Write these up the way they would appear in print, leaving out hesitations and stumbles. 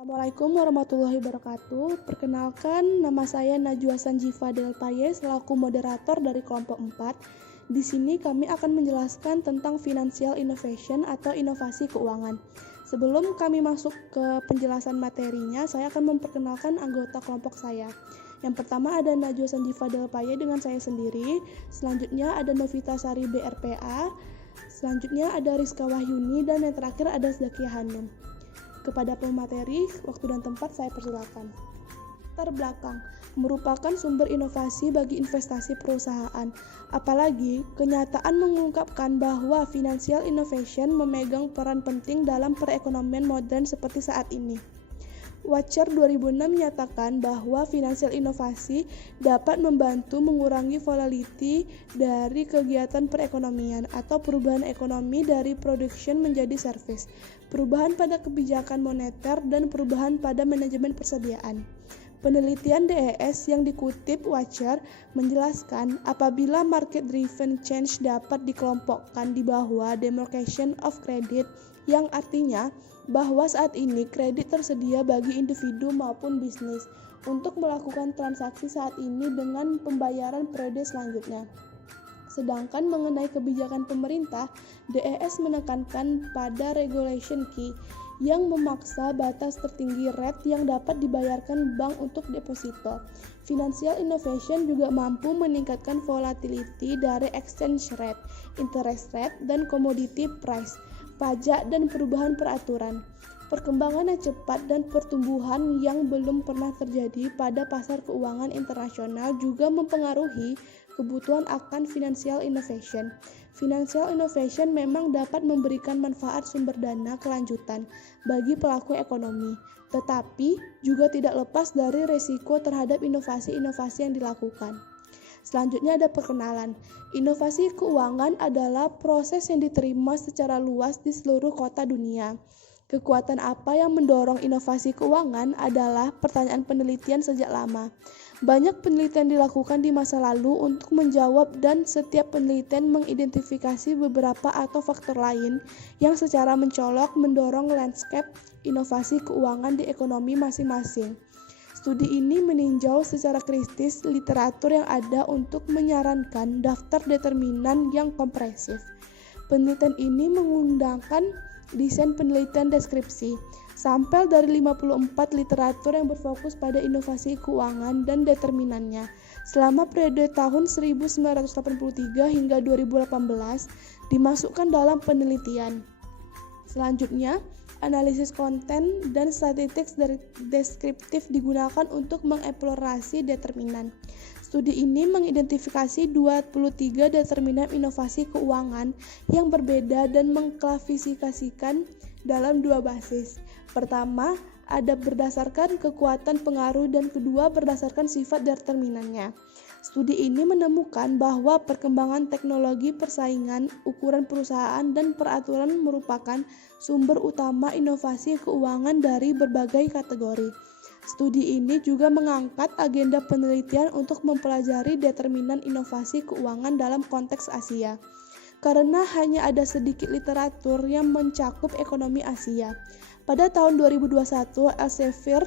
Assalamualaikum warahmatullahi wabarakatuh. Perkenalkan, nama saya Najwa Sanjiva Delpaye selaku moderator dari kelompok 4. Di sini kami akan menjelaskan tentang financial innovation atau inovasi keuangan. Sebelum kami masuk ke penjelasan materinya, saya akan memperkenalkan anggota kelompok saya. Yang pertama ada Najwa Sanjiva Delpaye dengan saya sendiri. Selanjutnya ada Novita Sari BRPA. Selanjutnya ada Rizka Wahyuni dan yang terakhir ada Zakia Hanum. Kepada pemateri, waktu dan tempat saya persilakan. Latar belakang merupakan sumber inovasi bagi investasi perusahaan. Apalagi, kenyataan mengungkapkan bahwa financial innovation memegang peran penting dalam perekonomian modern seperti saat ini. Watcher 2006 menyatakan bahwa financial inovasi dapat membantu mengurangi volatility dari kegiatan perekonomian atau perubahan ekonomi dari production menjadi service, perubahan pada kebijakan moneter, dan perubahan pada manajemen persediaan. Penelitian DES yang dikutip Watcher menjelaskan apabila market-driven change dapat dikelompokkan di bawah democratization of credit, yang artinya bahwa saat ini kredit tersedia bagi individu maupun bisnis untuk melakukan transaksi saat ini dengan pembayaran periode selanjutnya. Sedangkan mengenai kebijakan pemerintah, DES menekankan pada regulation key yang memaksa batas tertinggi rate yang dapat dibayarkan bank untuk deposito. Financial innovation juga mampu meningkatkan volatility dari exchange rate, interest rate, dan commodity price, pajak, dan perubahan peraturan. Perkembangan yang cepat dan pertumbuhan yang belum pernah terjadi pada pasar keuangan internasional juga mempengaruhi kebutuhan akan financial innovation. Financial innovation memang dapat memberikan manfaat sumber dana kelanjutan bagi pelaku ekonomi, tetapi juga tidak lepas dari risiko terhadap inovasi-inovasi yang dilakukan. Selanjutnya ada perkenalan. Inovasi keuangan adalah proses yang diterima secara luas di seluruh kota dunia. Kekuatan apa yang mendorong inovasi keuangan adalah pertanyaan penelitian sejak lama. Banyak penelitian dilakukan di masa lalu untuk menjawab, dan setiap penelitian mengidentifikasi beberapa atau faktor lain yang secara mencolok mendorong landscape inovasi keuangan di ekonomi masing-masing. Studi ini meninjau secara kritis literatur yang ada untuk menyarankan daftar determinan yang komprehensif. Penelitian ini menggunakan desain penelitian deskripsi, sampel dari 54 literatur yang berfokus pada inovasi keuangan dan determinannya. Selama periode tahun 1983 hingga 2018 dimasukkan dalam penelitian. Selanjutnya, analisis konten dan statistik deskriptif digunakan untuk mengeksplorasi determinan. Studi ini mengidentifikasi 23 determinan inovasi keuangan yang berbeda dan mengklasifikasikan dalam dua basis. Pertama, ada berdasarkan kekuatan pengaruh dan kedua berdasarkan sifat determinannya. Studi ini menemukan bahwa perkembangan teknologi persaingan, ukuran perusahaan, dan peraturan merupakan sumber utama inovasi keuangan dari berbagai kategori. Studi ini juga mengangkat agenda penelitian untuk mempelajari determinan inovasi keuangan dalam konteks Asia. Karena hanya ada sedikit literatur yang mencakup ekonomi Asia. Pada tahun 2021, Elsevier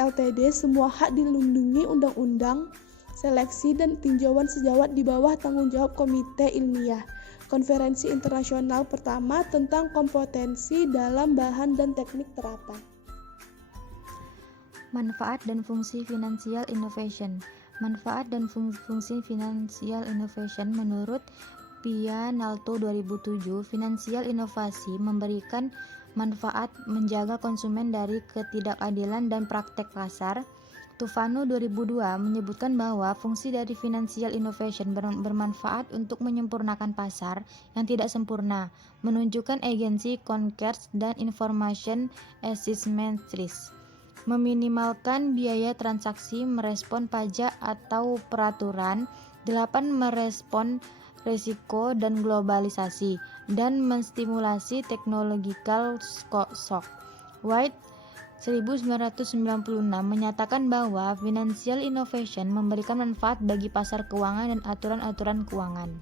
Ltd. Semua hak dilindungi undang-undang, seleksi dan tinjauan sejawat di bawah tanggung jawab Komite Ilmiah. Konferensi internasional pertama tentang kompetensi dalam bahan dan teknik terapan. Manfaat dan fungsi financial innovation. Manfaat dan fungsi financial innovation menurut Pianalto 2007, finansial inovasi memberikan manfaat menjaga konsumen dari ketidakadilan dan praktek pasar. Tufano 2002 menyebutkan bahwa fungsi dari financial innovation bermanfaat untuk menyempurnakan pasar yang tidak sempurna, menunjukkan agensi Concierge dan information asymmetries, meminimalkan biaya transaksi, merespon pajak atau peraturan, 8 merespon risiko dan globalisasi, dan menstimulasi technological shock. White 1996 menyatakan bahwa financial innovation memberikan manfaat bagi pasar keuangan dan aturan-aturan keuangan.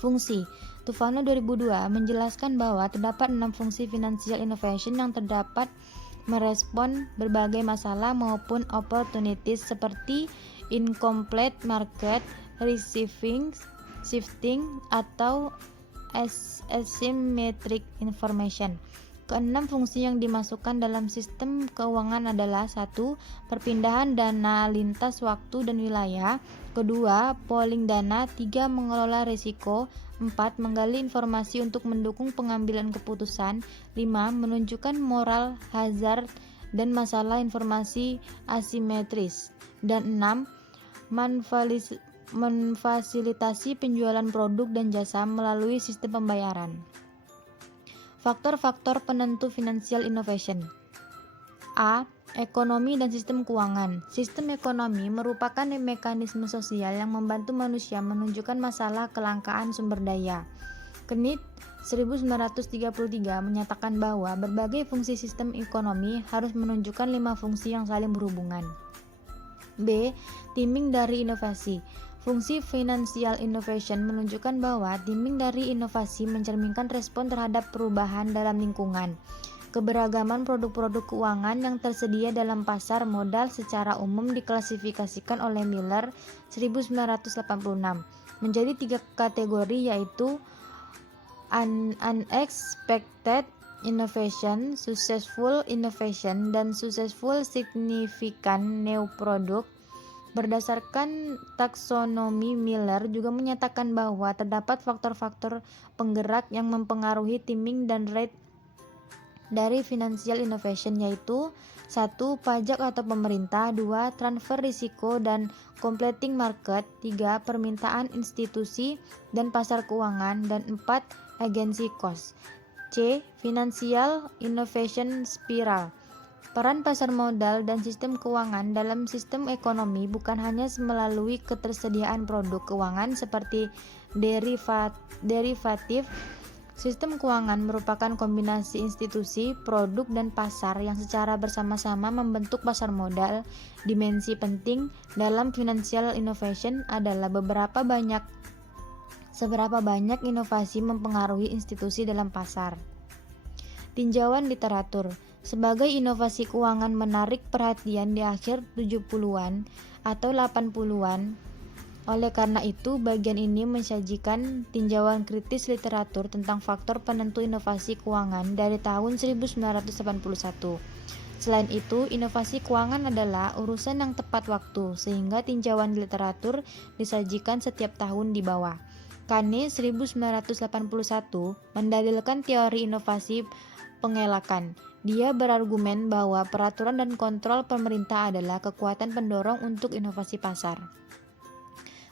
Fungsi Tufano 2002 menjelaskan bahwa terdapat 6 fungsi financial innovation yang terdapat merespon berbagai masalah maupun opportunities seperti incomplete market, receiving, shifting, atau asymmetric information. Keenam fungsi yang dimasukkan dalam sistem keuangan adalah 1. Perpindahan dana lintas waktu dan wilayah. 2. Pooling dana. 3. Mengelola risiko. 4. Menggali informasi untuk mendukung pengambilan keputusan. 5. Menunjukkan moral hazard dan masalah informasi asimetris. Dan 6. Memfasilitasi penjualan produk dan jasa melalui sistem pembayaran. Faktor-faktor penentu financial innovation. A. Ekonomi dan sistem keuangan. Sistem ekonomi merupakan mekanisme sosial yang membantu manusia menunjukkan masalah kelangkaan sumber daya. Knight 1933 menyatakan bahwa berbagai fungsi sistem ekonomi harus menunjukkan 5 fungsi yang saling berhubungan. B. Timing dari inovasi. Fungsi financial innovation menunjukkan bahwa timing dari inovasi mencerminkan respon terhadap perubahan dalam lingkungan. Keberagaman produk-produk keuangan yang tersedia dalam pasar modal secara umum diklasifikasikan oleh Miller 1986 menjadi 3 kategori, yaitu unexpected innovation, successful innovation, dan successful significant new product. Berdasarkan taksonomi, Miller juga menyatakan bahwa terdapat faktor-faktor penggerak yang mempengaruhi timing dan rate dari financial innovation, yaitu 1. Pajak atau pemerintah. 2. Transfer risiko dan completing market. 3. Permintaan institusi dan pasar keuangan. Dan 4. Agency cost. C. Financial innovation spiral. Peran pasar modal dan sistem keuangan dalam sistem ekonomi bukan hanya melalui ketersediaan produk keuangan seperti derivatif. Sistem keuangan merupakan kombinasi institusi, produk, dan pasar yang secara bersama-sama membentuk pasar modal. Dimensi penting dalam financial innovation adalah seberapa banyak inovasi mempengaruhi institusi dalam pasar. Tinjauan literatur. Sebagai inovasi keuangan menarik perhatian di akhir 70-an atau 80-an. Oleh karena itu, bagian ini menyajikan tinjauan kritis literatur tentang faktor penentu inovasi keuangan dari tahun 1981. Selain itu, inovasi keuangan adalah urusan yang tepat waktu, sehingga tinjauan literatur disajikan setiap tahun di bawah. Kane 1981 mendalilkan teori inovasi pengelakan. Dia berargumen bahwa peraturan dan kontrol pemerintah adalah kekuatan pendorong untuk inovasi pasar.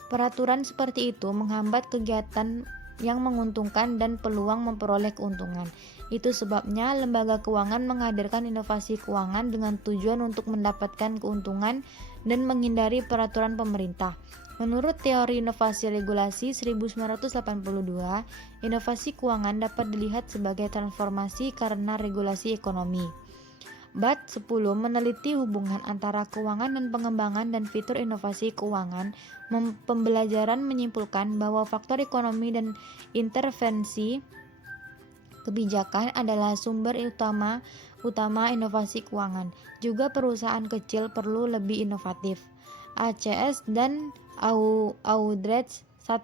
Peraturan seperti itu menghambat kegiatan yang menguntungkan dan peluang memperoleh keuntungan. Itu sebabnya lembaga keuangan menghadirkan inovasi keuangan dengan tujuan untuk mendapatkan keuntungan dan menghindari peraturan pemerintah. Menurut teori inovasi regulasi 1982, inovasi keuangan dapat dilihat sebagai transformasi karena regulasi ekonomi. BAT 10 meneliti hubungan antara keuangan dan pengembangan dan fitur inovasi keuangan. Pembelajaran menyimpulkan bahwa faktor ekonomi dan intervensi kebijakan adalah sumber utama inovasi keuangan. Juga perusahaan kecil perlu lebih inovatif. ACS dan Audrey 1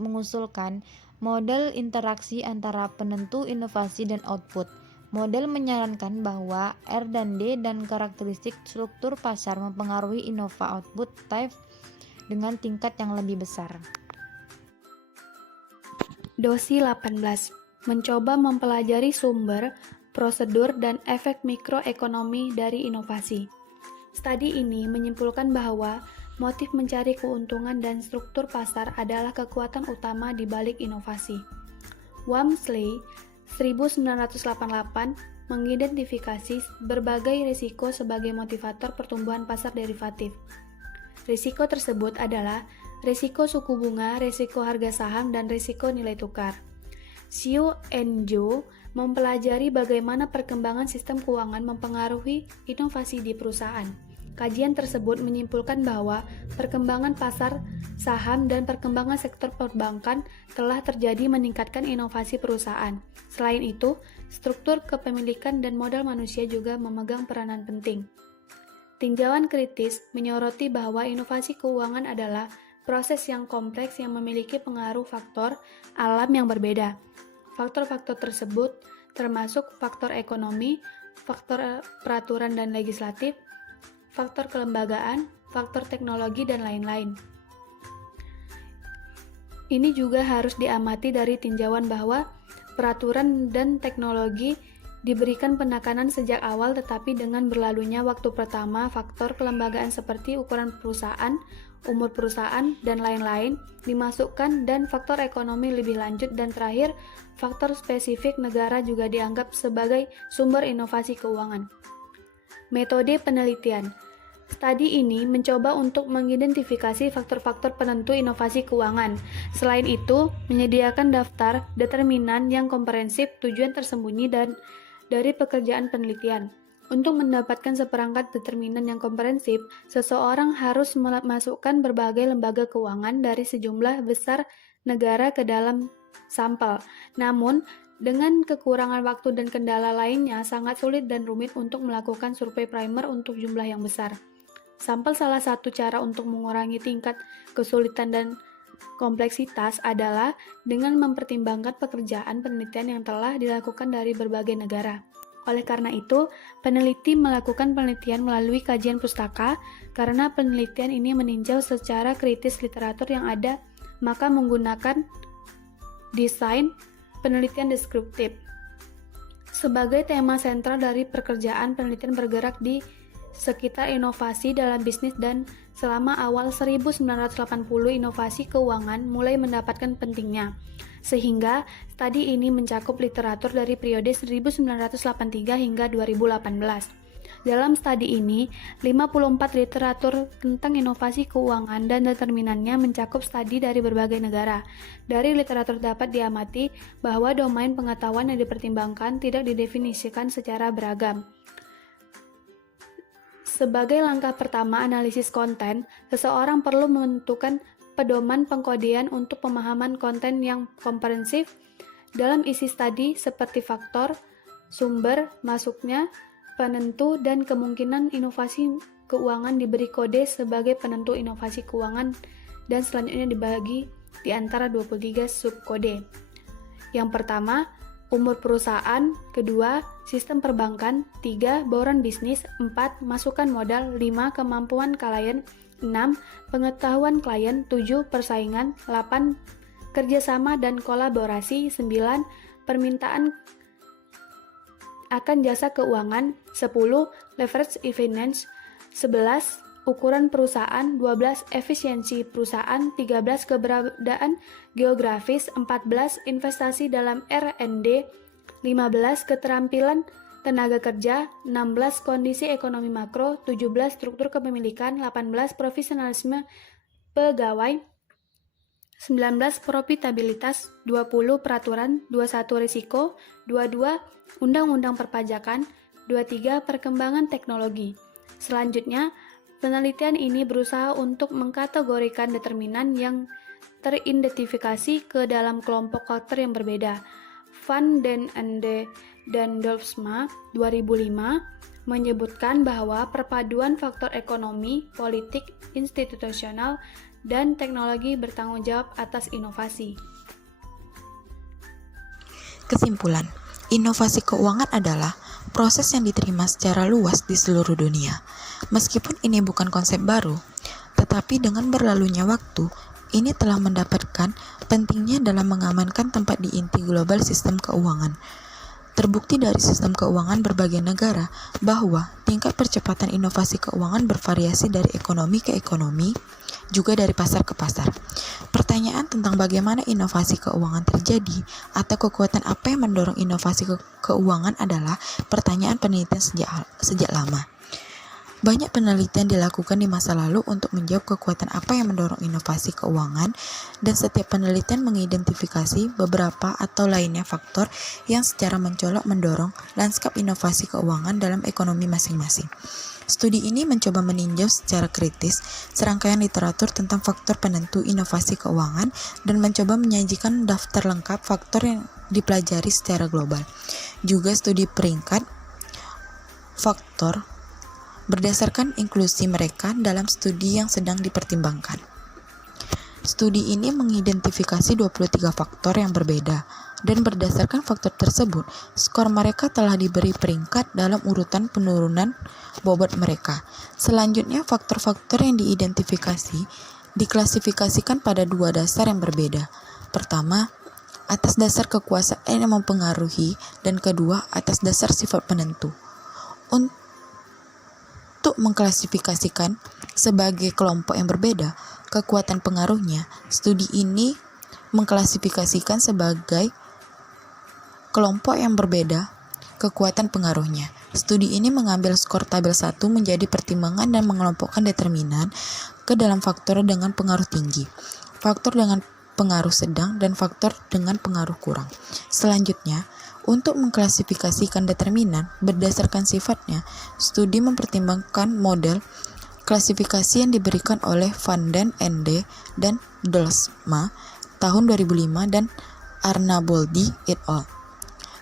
mengusulkan model interaksi antara penentu inovasi dan output. Model menyarankan bahwa R dan D dan karakteristik struktur pasar mempengaruhi innova output type dengan tingkat yang lebih besar. Dosi 18. Mencoba mempelajari sumber, prosedur, dan efek mikroekonomi dari inovasi. Studi ini menyimpulkan bahwa motif mencari keuntungan dan struktur pasar adalah kekuatan utama di balik inovasi. Walmsley 1988 mengidentifikasi berbagai risiko sebagai motivator pertumbuhan pasar derivatif. Risiko tersebut adalah risiko suku bunga, risiko harga saham, dan risiko nilai tukar. Xiu and Zhou mempelajari bagaimana perkembangan sistem keuangan mempengaruhi inovasi di perusahaan. Kajian tersebut menyimpulkan bahwa perkembangan pasar saham dan perkembangan sektor perbankan telah terjadi meningkatkan inovasi perusahaan. Selain itu, struktur kepemilikan dan modal manusia juga memegang peranan penting. Tinjauan kritis menyoroti bahwa inovasi keuangan adalah proses yang kompleks yang memiliki pengaruh faktor alam yang berbeda. Faktor-faktor tersebut termasuk faktor ekonomi, faktor peraturan dan legislatif, faktor kelembagaan, faktor teknologi, dan lain-lain. Ini juga harus diamati dari tinjauan bahwa peraturan dan teknologi diberikan penekanan sejak awal, tetapi dengan berlalunya waktu pertama, faktor kelembagaan seperti ukuran perusahaan, umur perusahaan, dan lain-lain dimasukkan, dan faktor ekonomi lebih lanjut, dan terakhir, faktor spesifik negara juga dianggap sebagai sumber inovasi keuangan. Metode penelitian. Studi ini mencoba untuk mengidentifikasi faktor-faktor penentu inovasi keuangan. Selain itu, menyediakan daftar determinan yang komprehensif, tujuan tersembunyi, dan dari pekerjaan penelitian. Untuk mendapatkan seperangkat determinan yang komprehensif, seseorang harus memasukkan berbagai lembaga keuangan dari sejumlah besar negara ke dalam sampel. Namun, dengan kekurangan waktu dan kendala lainnya, sangat sulit dan rumit untuk melakukan survei primer untuk jumlah yang besar. Sampel salah satu cara untuk mengurangi tingkat kesulitan dan kompleksitas adalah dengan mempertimbangkan pekerjaan penelitian yang telah dilakukan dari berbagai negara. Oleh karena itu, peneliti melakukan penelitian melalui kajian pustaka. Karena penelitian ini meninjau secara kritis literatur yang ada, maka menggunakan desain penelitian deskriptif. Sebagai tema sentral dari pekerjaan penelitian bergerak di sekitar inovasi dalam bisnis, dan selama awal 1980 inovasi keuangan mulai mendapatkan pentingnya, sehingga studi ini mencakup literatur dari periode 1983 hingga 2018. Dalam studi ini, 54 literatur tentang inovasi keuangan dan determinannya mencakup studi dari berbagai negara. Dari literatur dapat diamati bahwa domain pengetahuan yang dipertimbangkan tidak didefinisikan secara beragam. Sebagai langkah pertama analisis konten, seseorang perlu menentukan pedoman pengkodean untuk pemahaman konten yang komprehensif dalam isi studi seperti faktor, sumber masuknya, penentu, dan kemungkinan inovasi keuangan diberi kode sebagai penentu inovasi keuangan, dan selanjutnya dibagi di antara 23 subkode. Yang pertama, umur perusahaan, kedua, sistem perbankan, 3, bauran bisnis, 4, masukan modal, 5, kemampuan klien, 6, pengetahuan klien, 7, persaingan, 8, kerjasama dan kolaborasi, 9, permintaan akan jasa keuangan, 10, leverage finance, 11, ukuran perusahaan, 12, efisiensi perusahaan, 13, keberadaan geografis, 14, investasi dalam R&D, 15, keterampilan tenaga kerja, 16, kondisi ekonomi makro, 17, struktur kepemilikan, 18, profesionalisme pegawai, 19, profitabilitas, 20, peraturan, 21, risiko, 22, undang-undang perpajakan, 23, perkembangan teknologi. Selanjutnya, penelitian ini berusaha untuk mengkategorikan determinan yang teridentifikasi ke dalam kelompok faktor yang berbeda. Van den Ende dan Dolfsma 2005 menyebutkan bahwa perpaduan faktor ekonomi, politik, institusional, dan teknologi bertanggung jawab atas inovasi. Kesimpulan, inovasi keuangan adalah proses yang diterima secara luas di seluruh dunia. Meskipun ini bukan konsep baru, tetapi dengan berlalunya waktu, ini telah mendapatkan pentingnya dalam mengamankan tempat di inti global sistem keuangan. Terbukti dari sistem keuangan berbagai negara bahwa tingkat percepatan inovasi keuangan bervariasi dari ekonomi ke ekonomi, juga dari pasar ke pasar. Pertanyaan tentang bagaimana inovasi keuangan terjadi atau kekuatan apa yang mendorong inovasi keuangan adalah pertanyaan penelitian sejak lama. Banyak penelitian dilakukan di masa lalu untuk menjawab kekuatan apa yang mendorong inovasi keuangan, dan setiap penelitian mengidentifikasi beberapa atau lainnya faktor yang secara mencolok mendorong lanskap inovasi keuangan dalam ekonomi masing-masing. Studi ini mencoba meninjau secara kritis serangkaian literatur tentang faktor penentu inovasi keuangan dan mencoba menyajikan daftar lengkap faktor yang dipelajari secara global. Juga studi peringkat faktor berdasarkan inklusi mereka dalam studi yang sedang dipertimbangkan. Studi ini mengidentifikasi 23 faktor yang berbeda, dan berdasarkan faktor tersebut, skor mereka telah diberi peringkat dalam urutan penurunan bobot mereka. Selanjutnya, faktor-faktor yang diidentifikasi diklasifikasikan pada dua dasar yang berbeda. Pertama, atas dasar kekuasaan yang mempengaruhi, dan kedua, atas dasar sifat penentu. Untuk mengklasifikasikan sebagai kelompok yang berbeda, kekuatan pengaruhnya, studi ini mengklasifikasikan sebagai kelompok yang berbeda kekuatan pengaruhnya. Studi ini mengambil skor tabel 1 menjadi pertimbangan dan mengelompokkan determinan ke dalam faktor dengan pengaruh tinggi, faktor dengan pengaruh sedang, dan faktor dengan pengaruh kurang. Selanjutnya, untuk mengklasifikasikan determinan berdasarkan sifatnya, studi mempertimbangkan model klasifikasi yang diberikan oleh Van den Ende dan Dolzma tahun 2005 dan Arnaboldi et al.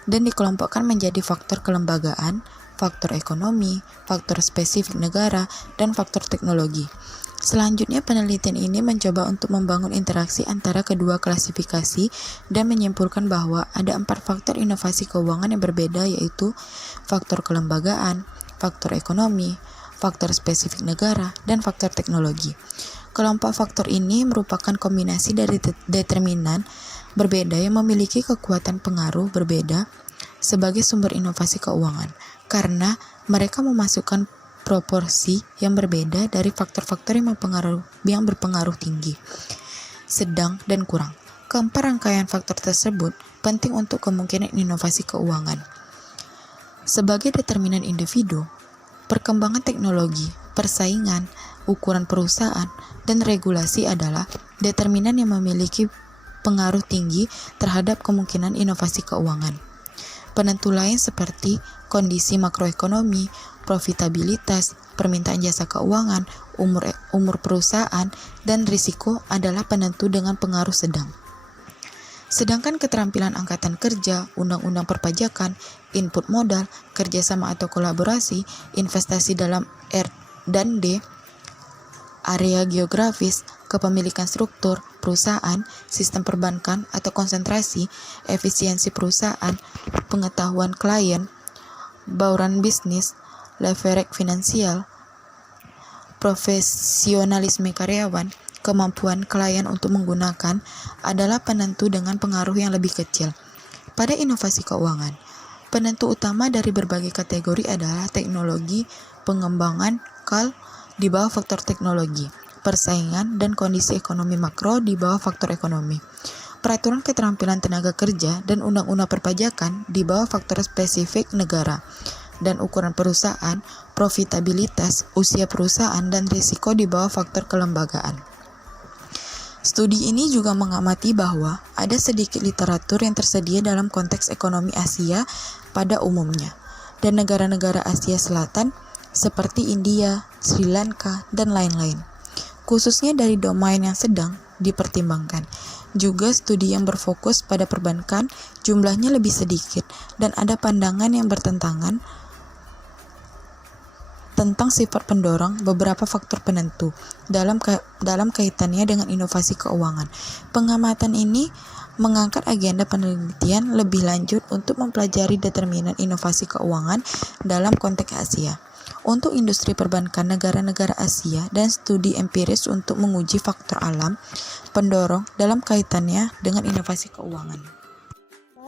Dan dikelompokkan menjadi faktor kelembagaan, faktor ekonomi, faktor spesifik negara, dan faktor teknologi. Selanjutnya, penelitian ini mencoba untuk membangun interaksi antara kedua klasifikasi dan menyimpulkan bahwa ada 4 faktor inovasi keuangan yang berbeda, yaitu faktor kelembagaan, faktor ekonomi, faktor spesifik negara, dan faktor teknologi. Kelompok faktor ini merupakan kombinasi dari determinan berbeda yang memiliki kekuatan pengaruh berbeda sebagai sumber inovasi keuangan, karena mereka memasukkan proporsi yang berbeda dari faktor-faktor yang berpengaruh tinggi, sedang, dan kurang. Keempat rangkaian faktor tersebut penting untuk kemungkinan inovasi keuangan. Sebagai determinan individu, perkembangan teknologi, persaingan, ukuran perusahaan, dan regulasi adalah determinan yang memiliki pengaruh tinggi terhadap kemungkinan inovasi keuangan. Penentu lain seperti kondisi makroekonomi, profitabilitas, permintaan jasa keuangan, umur perusahaan, dan risiko adalah penentu dengan pengaruh sedang. Sedangkan keterampilan angkatan kerja, undang-undang perpajakan, input modal, kerjasama atau kolaborasi, investasi dalam R dan D, area geografis, kepemilikan struktur, perusahaan, sistem perbankan atau konsentrasi, efisiensi perusahaan, pengetahuan klien, bauran bisnis, leverage finansial, profesionalisme karyawan, kemampuan klien untuk menggunakan adalah penentu dengan pengaruh yang lebih kecil. Pada inovasi keuangan, penentu utama dari berbagai kategori adalah teknologi, pengembangan, di bawah faktor teknologi, persaingan, dan kondisi ekonomi makro di bawah faktor ekonomi. Peraturan keterampilan tenaga kerja dan undang-undang perpajakan di bawah faktor spesifik negara, dan ukuran perusahaan, profitabilitas, usia perusahaan, dan risiko di bawah faktor kelembagaan. Studi ini juga mengamati bahwa ada sedikit literatur yang tersedia dalam konteks ekonomi Asia pada umumnya, dan negara-negara Asia Selatan seperti India, Sri Lanka, dan lain-lain, khususnya dari domain yang sedang dipertimbangkan. Juga studi yang berfokus pada perbankan jumlahnya lebih sedikit, dan ada pandangan yang bertentangan tentang sifat pendorong beberapa faktor penentu dalam kaitannya dengan inovasi keuangan. Pengamatan ini mengangkat agenda penelitian lebih lanjut untuk mempelajari determinan inovasi keuangan dalam konteks Asia, untuk industri perbankan negara-negara Asia, dan studi empiris untuk menguji faktor alam pendorong dalam kaitannya dengan inovasi keuangan.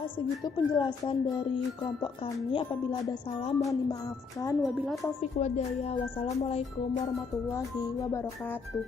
Segitu penjelasan dari kelompok kami. Apabila ada salah mohon dimaafkan. Wabillahi taufiq wal hidayah. Wassalamualaikum warahmatullahi wabarakatuh.